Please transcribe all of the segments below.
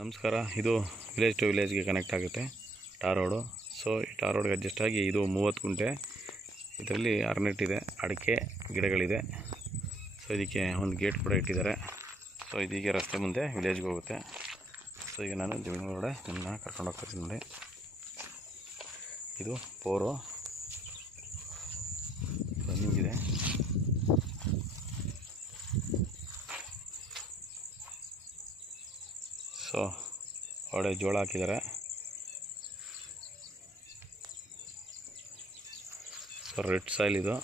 ನಮಸ್ಕಾರ. ಇದು village to ವಿಲೇಜ್ಗೆ connect ಆಗುತ್ತೆ ಟಾರ್ ರೋಡು. ಸೊ ಈ ಟಾರ್ ರೋಡ್ಗೆ ಅಡ್ಜಸ್ಟ್ ಆಗಿ ಇದು 30 ಗುಂಟೆ. ಇದರಲ್ಲಿ ಅರ್ನೆಟ್ ಇದೆ, ಅಡಿಕೆ ಗಿಡಗಳಿದೆ. ಸೊ ಇದಕ್ಕೆ ಒಂದು ಗೇಟ್ ಕೂಡ ಇಟ್ಟಿದ್ದಾರೆ. ಸೊ ಇದೀಗ ರಸ್ತೆ ಮುಂದೆ ವಿಲೇಜ್ಗೆ ಹೋಗುತ್ತೆ. ಸೊ ಈಗ ನಾನು ಜಮೀನು ಒಳಗಡೆ ನಿಮ್ಮನ್ನ ಕರ್ಕೊಂಡು ಹೋಗ್ತೀನಿ ನೋಡಿ. ಇದು ಬೋರು ರನ್ನಿಂಗ್ ಇದೆ. ಸೊ ಹೊಡೆ ಜೋಳ ಹಾಕಿದ್ದಾರೆ. ಸೊ ರೆಡ್ ಸಾಯಿಲ್ ಇದು.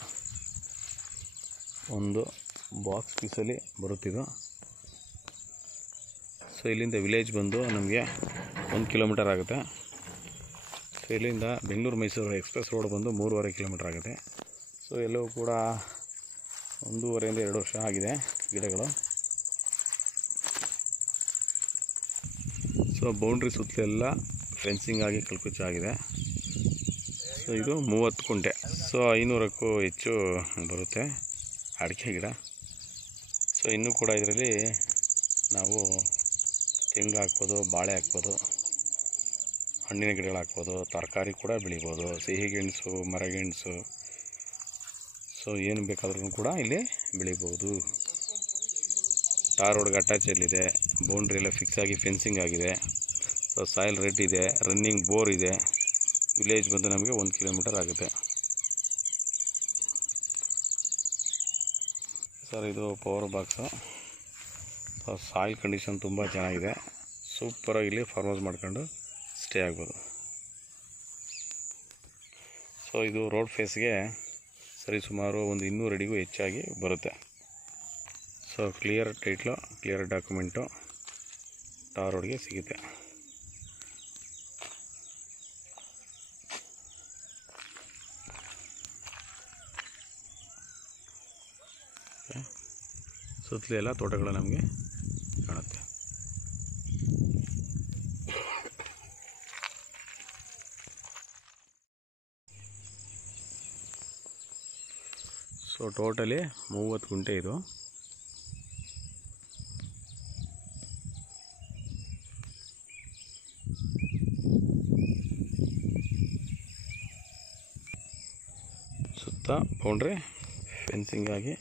ಒಂದು ಬಾಕ್ಸ್ ಪೀಸಲ್ಲಿ ಬರುತ್ತಿದ್ದು. ಸೊ ಇಲ್ಲಿಂದ ವಿಲೇಜ್ ಬಂದು ನಮಗೆ 1 ಕಿಲೋಮೀಟರ್ ಆಗುತ್ತೆ. ಸೊ ಇಲ್ಲಿಂದ ಬೆಂಗಳೂರು ಮೈಸೂರು ಎಕ್ಸ್ಪ್ರೆಸ್ ರೋಡ್ ಬಂದು 3.5 ಕಿಲೋಮೀಟರ್ ಆಗುತ್ತೆ. ಸೊ ಎಲ್ಲವೂ ಕೂಡ 1.5 ಇಂದ 2 ವರ್ಷ ಆಗಿದೆ ಗಿಡಗಳು. ಸೊ ಬೌಂಡ್ರಿ ಸುತ್ತಲೆಲ್ಲ ಫೆನ್ಸಿಂಗ್ ಆಗಿ ಕಲ್ಕುಚ್ಚಾಗಿದೆ. ಸೊ ಇದು 30 ಗುಂಟೆ. ಸೊ 500ಕ್ಕೂ ಹೆಚ್ಚು ಬರುತ್ತೆ ಅಡಿಕೆ ಗಿಡ. ಸೊ ಇನ್ನೂ ಕೂಡ ಇದರಲ್ಲಿ ನಾವು ತೆಂಗು ಹಾಕ್ಬೋದು, ಬಾಳೆ ಹಾಕ್ಬೋದು, ಹಣ್ಣಿನ ಗಿಡಗಳು ಹಾಕ್ಬೋದು, ತರಕಾರಿ ಕೂಡ ಬೆಳಿಬೋದು, ಸಿಹಿಗೆಣಸು, ಮರಗೆಣಸು. ಸೊ ಏನು ಬೇಕಾದ್ರೂ ಕೂಡ ಇಲ್ಲಿ ಬೆಳಿಬೋದು. ಟಾರ್ ರೋಡ್ಗೆ ಅಟ್ಯಾಚಲ್ಲಿದೆ. ಬೌಂಡ್ರಿ ಎಲ್ಲ ಫಿಕ್ಸ್ ಆಗಿ ಫೆನ್ಸಿಂಗ್ ಆಗಿದೆ. ಸೊ ಸಾಯಿಲ್ ರೆಡ್ ಇದೆ, ರನ್ನಿಂಗ್ ಬೋರ್ ಇದೆ. ವಿಲೇಜ್ ಬಂದು ನಮಗೆ 1 ಕಿಲೋಮೀಟರ್ ಆಗುತ್ತೆ. ಸರ್ ಇದು ಪವರ್ ಬಾಕ್ಸು. ಸಾಯಿಲ್ ಕಂಡೀಷನ್ ತುಂಬ ಚೆನ್ನಾಗಿದೆ. ಸೂಪರಾಗಿ ಇಲ್ಲಿ ಫಾರ್ಮರ್ಸ್ ಮಾಡ್ಕೊಂಡು ಸ್ಟೇ ಆಗ್ಬೋದು. ಸೊ ಇದು ರೋಡ್ ಫೇಸ್ಗೆ ಸರಿ ಸುಮಾರು ಒಂದು 200 ಅಡಿಗೂ ಹೆಚ್ಚಾಗಿ ಬರುತ್ತೆ. So clear title, clear document tar ರೋಡ್ಗೆ ಸಿಗುತ್ತೆ. ಸುತ್ತಲೂ ಎಲ್ಲ ತೋಟಗಳು ನಮಗೆ ಕಾಣುತ್ತೆ. ಸೊ ಟೋಟಲಿ 30 ಗುಂಟೆ ಇದು. ಸುತ್ತ ಬೌಂಡ್ರಿ ಫೆನ್ಸಿಂಗ್ ಆಗಿ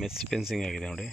ಮೆಸ್ ಫೆನ್ಸಿಂಗ್ ಆಗಿದೆ ನೋಡಿ.